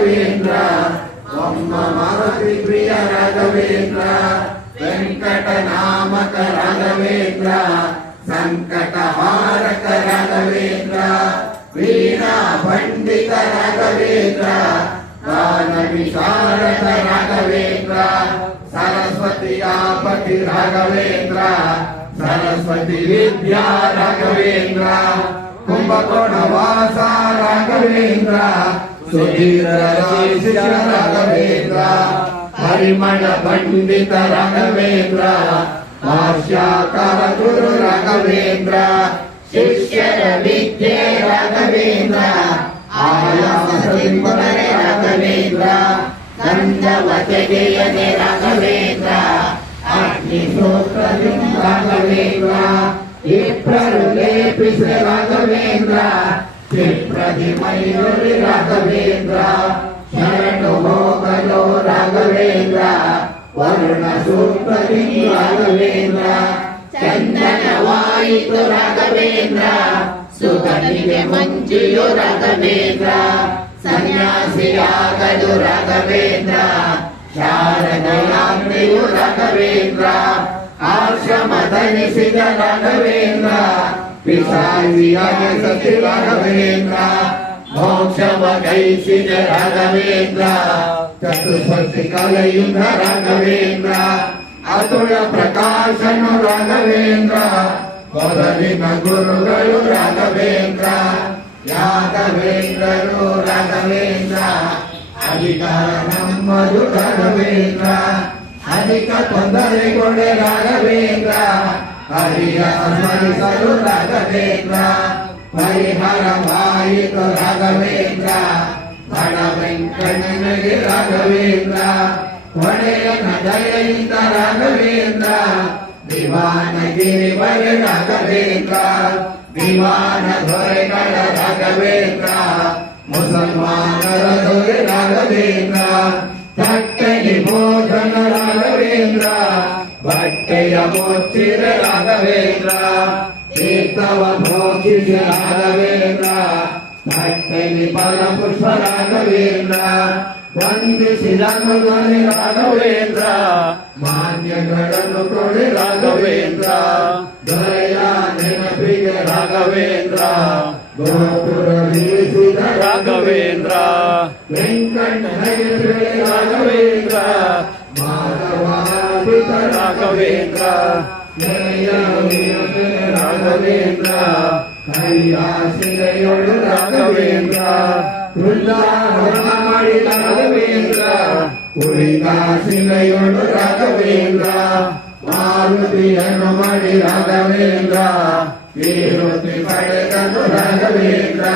ರಾಘವೇಂದ್ರ ಒಮ್ಮ ಮಾರುತಿ ಪ್ರಿಯ ರಾಘವೇಂದ್ರ ವೆಂಕಟನಾಮಕ ರಾಘವೇಂದ್ರ ಸಂಕಟಹಾರಕ ರಾಘವೇಂದ್ರ ವೀಣಾ ಪಂಡಿತ ರಾಘವೇಂದ್ರ ಗಾನ ವಿಶಾರದ ರಾಘವೇಂದ್ರ ಸರಸ್ವತಿಯಾಪತಿ ರಾಘವೇಂದ್ರ ಸರಸ್ವತಿ ವಿದ್ಯಾ ರಾಘವೇಂದ್ರ ಕುಂಭಕೋಣ ವಾಸ ರಾಘವೇಂದ್ರ ಸುಧೀರ ಶಿಷ್ಯ ರಾಘವೇಂದ್ರ ಪರಿಮಳ ಪಂಡಿತ ರಾಘವೇಂದ್ರ ಭಾಷ್ಯಾಕಾರ ಗುರು ರಾಘವೇಂದ್ರ ಶಿಷ್ಯರ ವಿದ್ಯೆ ರಾಘವೇಂದ್ರ ಆಯಾಸ ರಾಘವೇಂದ್ರ ಗಂಧವ ತೆಗೆಯದೆ ರಾಘವೇಂದ್ರ ಅಗ್ನಿ ಸೂತ್ರದಿಂದ ರಾಘವೇಂದ್ರ ಇಬ್ಬರು ಲೇಪಿಸ ರಾಘವೇಂದ್ರ ಚಿತ್ರದಿ ಮೈಯೂರಿ ರಾಘವೇಂದ್ರ ಶರಣು ಹೋಗಲು ರಾಘವೇಂದ್ರ ವರುಣ ಸೂತ್ರದಿ ರಾಘವೇಂದ್ರ ಚಂದನವಾಯಿತು ರಾಘವೇಂದ್ರ ಸುಗನಿಗೆ ಮಂಜಿಯು ರಾಘವೇಂದ್ರ ಸನ್ಯಾಸಿಯಾಗಲು ರಾಘವೇಂದ್ರ ಶಾರದೆಯಾತ್ರೆಯು ರಾಘವೇಂದ್ರ ಆಶ್ರಮ ಧರಿಸಿದ ರಾಘವೇಂದ್ರ ಪಿಶಾಚಿಯಾಗಿ ಸತಿ ರಾಘವೇಂದ್ರ ಮೋಕ್ಷವ ಗೈಸಿದ ರಾಘವೇಂದ್ರ ಚತುಷ್ಪತಿ ಕಲೆಯುಧ ರಾಘವೇಂದ್ರ ಅತುಳ ಪ್ರಕಾಶನು ರಾಘವೇಂದ್ರ ಮೊದಲಿನ ಗುರುಗಳು ರಾಘವೇಂದ್ರ ಯಾದವೇಂದ್ರರು ರಾಘವೇಂದ್ರ ಅಧಿಕಾರ ನಮ್ಮದು ರಾಘವೇಂದ್ರ ಅಧಿಕ ತೊಂದರೆಗೊಡೆ ರಾಘವೇಂದ್ರ ಹರಿಯ ಸ್ಮರಿಸಲು ರಾಘವೇಂದ್ರ ಪರಿಹಾರವಾಯಿತು ರಾಘವೇಂದ್ರ ಬಡ ವೆಂಕಣ್ಣನಿಗೆ ರಾಘವೇಂದ್ರ ಒಡೆಯ ದಯೆಯಿಂದ ರಾಘವೇಂದ್ರ ದಿವಾನಗಿರಿ ಬರೆ ರಾಘವೇಂದ್ರ ದಿವಾನ ದೊರೆಗಳ ರಾಘವೇಂದ್ರ ಮುಸಲ್ಮಾನರ ದೊರೆ ರಾಘವೇಂದ್ರ ತಟ್ಟೆಗೆ ಭೋಜನ ರಾಘವೇಂದ್ರ ಬಟ್ಟೆಯ ಮುಚ್ಚಿದ ರಾಘವೇಂದ್ರ ತೀರ್ಥವ ಭೋಗಿಸ ರಾಘವೇಂದ್ರ ತಟ್ಟೆಗೆ ಫಲ ಪುಷ್ಪ ರಾಘವೇಂದ್ರ ವಂದಿಸಿದನು ಧ್ವನಿ ರಾಘವೇಂದ್ರ ಮಾನ್ಯಗಳನ್ನು ಕೊಡಿ ರಾಘವೇಂದ್ರ ದೊರೆಯ ನೆನಪಿಗೆ ರಾಘವೇಂದ್ರ ಗೋಪುರವಿಳಿಸಿದ ರಾಘವೇಂದ್ರ ವೆಂಕಟನಿಗೆ ಪ್ರಿಯ ರಾಘವೇಂದ್ರ ಮಾಧವಾದಿತ ರಾಘವೇಂದ್ರ ರಾಘವೇಂದ್ರ ಕೈಯಾಸಿರೆಯೊಳು ರಾಘವೇಂದ್ರ ವೃಂದಾವನ ಮಾಡಿದ ರಾಘವೇಂದ್ರ ಉಳಿದಾಸಿರೆಯೊಳು ರಾಘವೇಂದ್ರ ಮಾರುತಿಯನ್ನು ಮಾಡಿ ರಾಘವೇಂದ್ರ ವಿರುತಿ ಪಡೆದನು ರಾಘವೇಂದ್ರ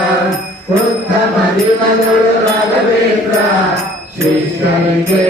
ಉತ್ತಮ ದಿನಗಳು ರಾಘವೇಂದ್ರ ಶಿಷ್ಯನಿಗೆ